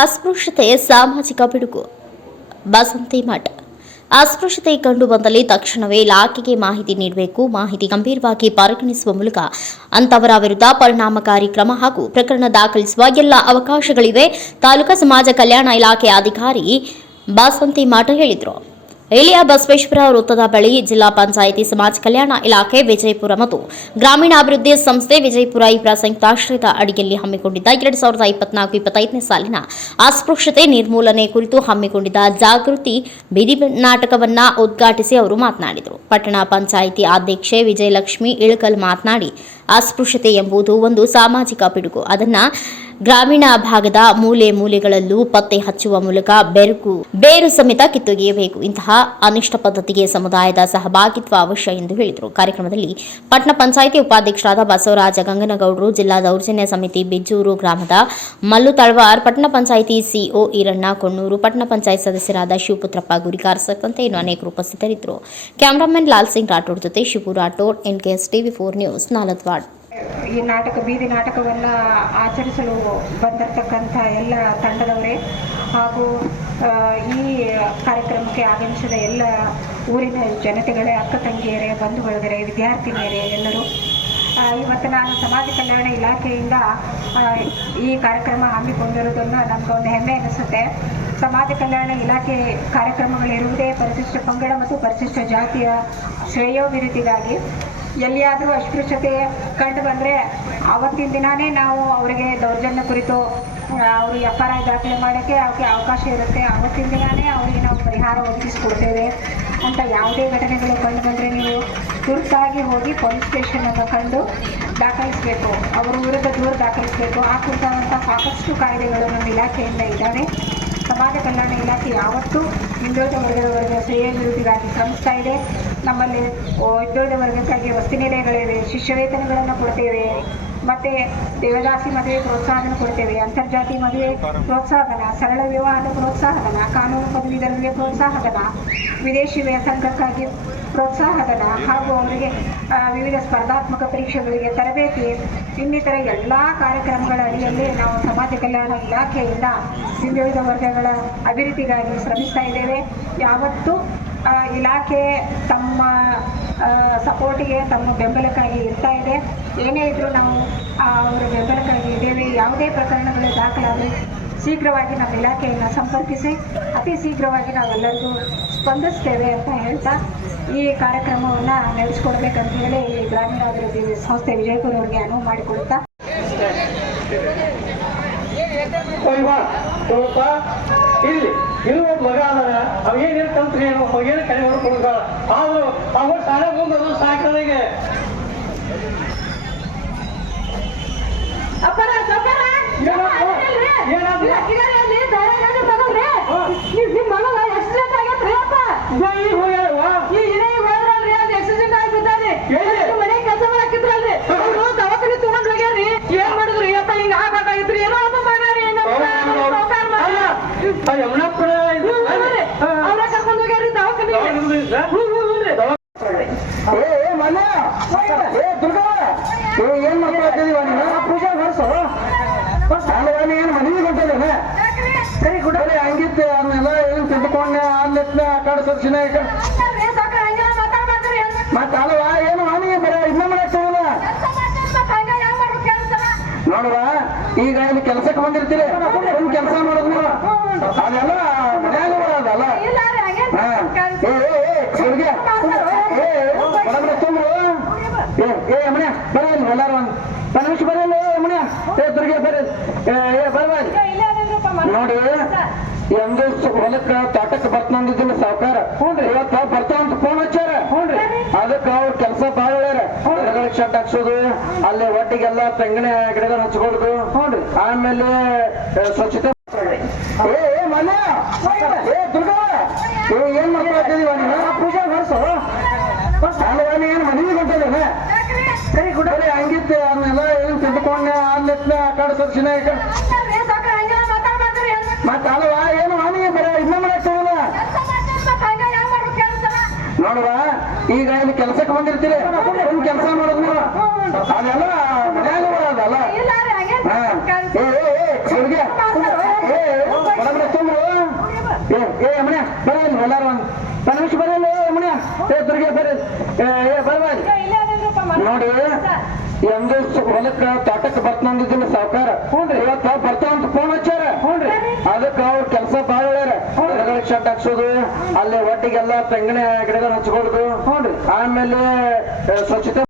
ಅಸ್ಪೃಶ್ಯತೆ ಸಾಮಾಜಿಕ ಪಿಡುಗು. ಬಸಂತಿ ಮಠ. ಅಸ್ಪೃಶ್ಯತೆ ಕಂಡು ಬಂದಲ್ಲಿ ತಕ್ಷಣವೇ ಇಲಾಖೆಗೆ ಮಾಹಿತಿ ನೀಡಬೇಕು. ಮಾಹಿತಿ ಗಂಭೀರವಾಗಿ ಪರಿಗಣಿಸುವ ಮೂಲಕ ಅಂತವರ ವಿರುದ್ಧ ಪರಿಣಾಮಕಾರಿ ಕ್ರಮ ಹಾಗೂ ಪ್ರಕರಣ ದಾಖಲಿಸುವ ಎಲ್ಲ ಅವಕಾಶಗಳಿವೆ. ತಾಲೂಕಾ ಸಮಾಜ ಕಲ್ಯಾಣ ಇಲಾಖೆ ಅಧಿಕಾರಿ ಬಸಂತಿ ಮಠ ಹೇಳಿದರು. ಇಲ್ಲಿಯ ಬಸವೇಶ್ವರ ವೃತ್ತದ ಬಳಿ ಜಿಲ್ಲಾ ಪಂಚಾಯಿತಿ ಸಮಾಜ ಕಲ್ಯಾಣ ಇಲಾಖೆ ವಿಜಯಪುರ ಮತ್ತು ಗ್ರಾಮೀಣಾಭಿವೃದ್ಧಿ ಸಂಸ್ಥೆ ವಿಜಯಪುರ ಇವರ ಸಂಯುಕ್ತಾಶ್ರಯದ ಅಡಿಯಲ್ಲಿ ಹಮ್ಮಿಕೊಂಡಿದ್ದ 2024-25ನೇ ಸಾಲಿನ ಅಸ್ಪೃಶ್ಯತೆ ನಿರ್ಮೂಲನೆ ಕುರಿತು ಹಮ್ಮಿಕೊಂಡಿದ್ದ ಜಾಗೃತಿ ಬೀದಿ ನಾಟಕವನ್ನು ಉದ್ಘಾಟಿಸಿ ಅವರು ಮಾತನಾಡಿದರು. ಪಟ್ಟಣ ಪಂಚಾಯಿತಿ ಅಧ್ಯಕ್ಷೆ ವಿಜಯಲಕ್ಷ್ಮಿ ಇಳಕಲ್ ಮಾತನಾಡಿ, ಅಸ್ಪೃಶ್ಯತೆ ಎಂಬುದು ಒಂದು ಸಾಮಾಜಿಕ ಪಿಡುಗು. ಅದನ್ನು ಗ್ರಾಮೀಣ ಭಾಗದ ಮೂಲೆ ಮೂಲೆಗಳಲ್ಲೂ ಪತ್ತೆ ಹಚ್ಚುವ ಮೂಲಕ ಬೇರು ಸಮೇತ ಕಿತ್ತೊಗೆಯಬೇಕು. ಇಂತಹ ಅನಿಷ್ಟ ಪದ್ಧತಿಗೆ ಸಮುದಾಯದ ಸಹಭಾಗಿತ್ವ ಅವಶ್ಯ ಎಂದು ಹೇಳಿದರು. ಕಾರ್ಯಕ್ರಮದಲ್ಲಿ ಪಟ್ಟಣ ಪಂಚಾಯಿತಿ ಉಪಾಧ್ಯಕ್ಷರಾದ ಬಸವರಾಜ ಗಂಗನಗೌಡರು, ಜಿಲ್ಲಾ ದೌರ್ಜನ್ಯ ಸಮಿತಿ ಬಿಜ್ಜೂರು ಗ್ರಾಮದ ಮಲ್ಲು ತಳವಾರ್, ಪಟ್ಟಣ ಪಂಚಾಯಿತಿ ಸಿಒ ಈರಣ್ಣ ಕೊಣ್ಣೂರು, ಪಟ್ಟಣ ಪಂಚಾಯತ್ ಸದಸ್ಯರಾದ ಶಿವಪುತ್ರಪ್ಪ ಗುರಿಕಾರ್ ಸೇರಿದಂತೆ ಇನ್ನು ಅನೇಕರು ಉಪಸ್ಥಿತರಿದ್ದರು. ಕ್ಯಾಮರಾಮನ್ ಲಾಲ್ ಸಿಂಗ್ ರಾಠೋಡ್ ಜೊತೆ Shivu Rathod, NKS TV4 news, Nalatwad. ಈ ಬೀದಿ ನಾಟಕವನ್ನು ಆಚರಿಸಲು ಬಂದಿರತಕ್ಕಂಥ ಎಲ್ಲ ತಂಡದವರೇ ಹಾಗೂ ಈ ಕಾರ್ಯಕ್ರಮಕ್ಕೆ ಆಗಮಿಸಿದ ಎಲ್ಲ ಊರಿನ ಜನತೆಗಳೇ, ಅಕ್ಕ ತಂಗಿಯರೇ, ಬಂಧು ಬಳಗರೇ, ವಿದ್ಯಾರ್ಥಿನಿಯರೇ ಎಲ್ಲರೂ, ಇವತ್ತು ನಾನು ಸಮಾಜ ಕಲ್ಯಾಣ ಇಲಾಖೆಯಿಂದ ಈ ಕಾರ್ಯಕ್ರಮ ಹಮ್ಮಿಕೊಂಡಿರುವುದನ್ನು ನಮಗೊಂದು ಹೆಮ್ಮೆ ಅನಿಸುತ್ತೆ. ಸಮಾಜ ಕಲ್ಯಾಣ ಇಲಾಖೆ ಕಾರ್ಯಕ್ರಮಗಳಿರುವುದೇ ಪರಿಶಿಷ್ಟ ಪಂಗಡ ಮತ್ತು ಪರಿಶಿಷ್ಟ ಜಾತಿಯ ಶ್ರೇಯೋಭಿವೃದ್ಧಿಗಾಗಿ. ಎಲ್ಲಿಯಾದರೂ ಅಸ್ಪೃಶ್ಯತೆ ಕಂಡು ಬಂದರೆ ಆವತ್ತಿನ ದಿನಾನೇ ನಾವು ಅವರಿಗೆ ದೌರ್ಜನ್ಯ ಕುರಿತು ಅವರು FRI ದಾಖಲೆ ಮಾಡೋಕ್ಕೆ ಅವಕಾಶ ಇರುತ್ತೆ. ಆವತ್ತಿನ ದಿನಾನೇ ಅವರಿಗೆ ನಾವು ಪರಿಹಾರ ಒದಗಿಸಿಕೊಡ್ತೇವೆ ಅಂತ ಯಾವುದೇ ಘಟನೆಗಳು ಕಂಡು ಬಂದರೆ ನೀವು ತುರ್ತಾಗಿ ಹೋಗಿ ಪೊಲೀಸ್ ಸ್ಟೇಷನನ್ನು ಕಂಡು ದಾಖಲಿಸಬೇಕು, ಅವರ ವಿರುದ್ಧ ದೂರು ದಾಖಲಿಸಬೇಕು. ಆ ಕುರಿತಾದಂಥ ಸಾಕಷ್ಟು ಕಾಯ್ದೆಗಳು ನಮ್ಮ ಇಲಾಖೆಯಿಂದ ಇದ್ದಾವೆ. ಸಮಾಜ ಕಲ್ಯಾಣ ಇಲಾಖೆ ಯಾವತ್ತೂ ಹಿಂದುಳಿದ ವರ್ಗದವರಿಗೆ ಶ್ರೇಯೋಭಿವೃದ್ಧಿಗಾಗಿ ಶ್ರಮಿಸ್ತಾ ಇದೆ. ನಮ್ಮಲ್ಲಿ ಹಿಂದುಳಿದ ವರ್ಗಕ್ಕಾಗಿ ವಸತಿ ನಿಲಯಗಳಿವೆ, ಶಿಷ್ಯವೇತನಗಳನ್ನು ಕೊಡ್ತೇವೆ, ಮತ್ತು ದೇವದಾಸಿ ಮದುವೆ ಪ್ರೋತ್ಸಾಹನ ಕೊಡ್ತೇವೆ, ಅಂತರ್ಜಾತಿ ಮದುವೆ ಪ್ರೋತ್ಸಾಹನ, ಸರಳ ವಿವಾಹದ ಪ್ರೋತ್ಸಾಹನ, ಕಾನೂನು ಪದವೀಧರರಿಗೆ ಪ್ರೋತ್ಸಾಹನ, ವಿದೇಶಿ ವ್ಯಾಸಂಗಕ್ಕಾಗಿ ಪ್ರೋತ್ಸಾಹಧನ ಹಾಗೂ ಅವರಿಗೆ ವಿವಿಧ ಸ್ಪರ್ಧಾತ್ಮಕ ಪರೀಕ್ಷೆಗಳಿಗೆ ತರಬೇತಿ, ಇನ್ನಿತರ ಎಲ್ಲ ಕಾರ್ಯಕ್ರಮಗಳ ಅಡಿಯಲ್ಲಿ ನಾವು ಸಮಾಜ ಕಲ್ಯಾಣ ಇಲಾಖೆಯಿಂದ ಹಿಂದುಳಿದ ವರ್ಗಗಳ ಅಭಿವೃದ್ಧಿಗಾಗಿ ಶ್ರಮಿಸ್ತಾ ಇದ್ದೇವೆ. ಯಾವತ್ತೂ ಇಲಾಖೆ ತಮ್ಮ ಸಪೋರ್ಟಿಗೆ, ತಮ್ಮ ಬೆಂಬಲಕ್ಕಾಗಿ ಇರ್ತಾ ಇದೆ. ಏನೇ ಇದ್ದರೂ ನಾವು ಅವರ ಬೆಂಬಲಕ್ಕಾಗಿ ಇದ್ದೇವೆ. ಯಾವುದೇ ಪ್ರಕರಣಗಳು ದಾಖಲಾದರೆ ಶೀಘ್ರವಾಗಿ ನಮ್ಮ ಇಲಾಖೆಯನ್ನು ಸಂಪರ್ಕಿಸಿ ಅತಿ ಶೀಘ್ರವಾಗಿ ನಾವೆಲ್ಲರಿಗೂ ಸ್ಪಂದಿಸ್ತೇವೆ ಅಂತ ಹೇಳ್ತಾ ಈ ಕಾರ್ಯಕ್ರಮವನ್ನು ನಡೆಸ್ಕೊಡ್ಬೇಕಂತ ಹೇಳಿ ಗ್ರಾಮೀಣಾಭಿವೃದ್ಧಿ ಸಂಸ್ಥೆ ವಿಜಯಪುರವರಿಗೆ ಅನುವು ಮಾಡಿಕೊಡ್ತಾ ಇಲ್ಲಿ ಒಬ್ಬ ಮಗ ಅದಾರ, ಅವೇನು ಕಂತ್ರಿ ಏನು ಏನು ಕಡೆ ಕೊಡ್ತಾರ, ಆದ್ರೂ ಅವ್ರು ಶಾಲೆ ಬಂದು ಸಾಕಿಗೆ ಏನ್ ಮಾಡ್ಕೊಳ್ತಿದೀವ ನೀವು? ಪೂಜೆ ಹೊರಸು ಏನು ಮದುವೆ ಕೊಟ್ಟಿದ್ದೇನೆ ಸರಿ ಕೊಟ್ಟರೆ ಹಂಗಿತ್ತು. ಅದನ್ನೆಲ್ಲ ಏನು ತಿಳ್ಕೊಂಡೆ ಅಲ್ಲಿತ್ತ ಕಡೆ ಸರ್ಸಿನ ಮತ್ತೆ ಅಲ್ವಾ ಏನು ಹಾನಿಗೆ ಬರ ಇನ್ನ ಮಾಡಕ್ಕಾಗಲ್ಲ ನೋಡುವ. ಈಗ ಇಲ್ಲಿ ಕೆಲ್ಸಕ್ಕೆ ಬಂದಿರ್ತೀರಿ, ಒಂದು ಕೆಲಸ ಮಾಡೋದು ನೀವು ಅದೆಲ್ಲ ಮನ್ಯಾಗ ಬರೋದಲ್ಲ. ಮನೆ ಬರಲ್ಲ ಎಲ್ಲಾರು ಒಂದು ನಿಮಿಷ ಬರಲ್ಲ ಮನೆ ದುರ್ಗೆ ಬರ್ರಿ ಬರ್ಬಾರಿ ನೋಡಿ. ಎಂದು ಹೊಲಕ್ಕ ತೋಟಕ್ಕೆ ಬರ್ತಂದಿದ್ದಿಲ್ಲ ಸಾವುಕಾರ, ಇವತ್ತು ಬರ್ತಾವಂತ ಫೋನ್ ಹಚ್ಚಾರ. ಅದಕ್ಕೆ ಅವ್ರ ಕೆಲಸ ಭಾಳ ಹೇಳ್ಯಾರ. ಶರ್ಟ್ ಹಾಕ್ಸೋದು, ಅಲ್ಲೇ ಒಟ್ಟಿಗೆಲ್ಲ ತೆಂಗಿನ ಗಿಡಗಳು ಹಚ್ಕೊಡುದು, ಆಮೇಲೆ ಸ್ವಚ್ಛತೆ. ಮನೆ ದುರ್ಗ ಏನ್ ಮಾಡ್ಕೊಳ್ತಿದೀವ ನೀವು? ಪೂಜೆ ಹೊರಸು ಏನು ಮದುವೆ ಕೊಟ್ಟಿದ್ದೇನೆ ಸರಿ ಕೊಟ್ಟರೆ ಹಂಗಿತ್ತು. ಅದನ್ನೆಲ್ಲ ಏನು ತಿಳ್ಕೊಂಡೆ ಅಲ್ಲಿತ್ತ ಕಡೆ ಸರ್ಸಿನ ಮತ್ತೆ ಅಲ್ವಾ ಏನು ಹಾನಿಗೆ ಬರ ಇನ್ನ ಮಾಡಕ್ಕಾಗಲ್ಲ ನೋಡುವ. ಈಗ ಇಲ್ಲಿ ಕೆಲ್ಸಕ್ಕೆ ಬಂದಿರ್ತೀರಿ, ಒಂದು ಕೆಲಸ ಮಾಡೋದು ನೀವು ಅದೆಲ್ಲ ಮನ್ಯಾಗ ಬರೋದಲ್ಲ. ಹುಡುಗ ಏ ಯಮಣ್ಯ ಬರೀ ಎಲ್ಲಾರು ಒಂದು ನಿಮಿಷ ಬರೀ ಯಮಣ್ಯ ದುರ್ಗೆ ಬರ್ರಿ ಬರ್ಬಾರಿ ನೋಡಿ ಎಂದು ಹೊಲಕ್ಕ ತೋಟಕ್ಕೆ ಬರ್ತಂದಿದ್ದಿಲ್ಲ ಸಾವುಕಾರ ಇವತ್ತ ಬರ್ತಾವಂತ ಫೋನ್ ಹಚ್ಚಾರ ಅದಕ್ಕೆ ಅವ್ರ ಕೆಲಸ ಬಾಳ ಹೇಳ್ಯಾರ ಶರ್ಟ್ ಹಾಕ್ಸೋದು ಅಲ್ಲಿ ಒಟ್ಟಿಗೆಲ್ಲ ತೆಂಗಿನ ಗಿಡಗಳು ಹಚ್ಕೊಳುದು ಆಮೇಲೆ ಸ್ವಚ್ಛತೆ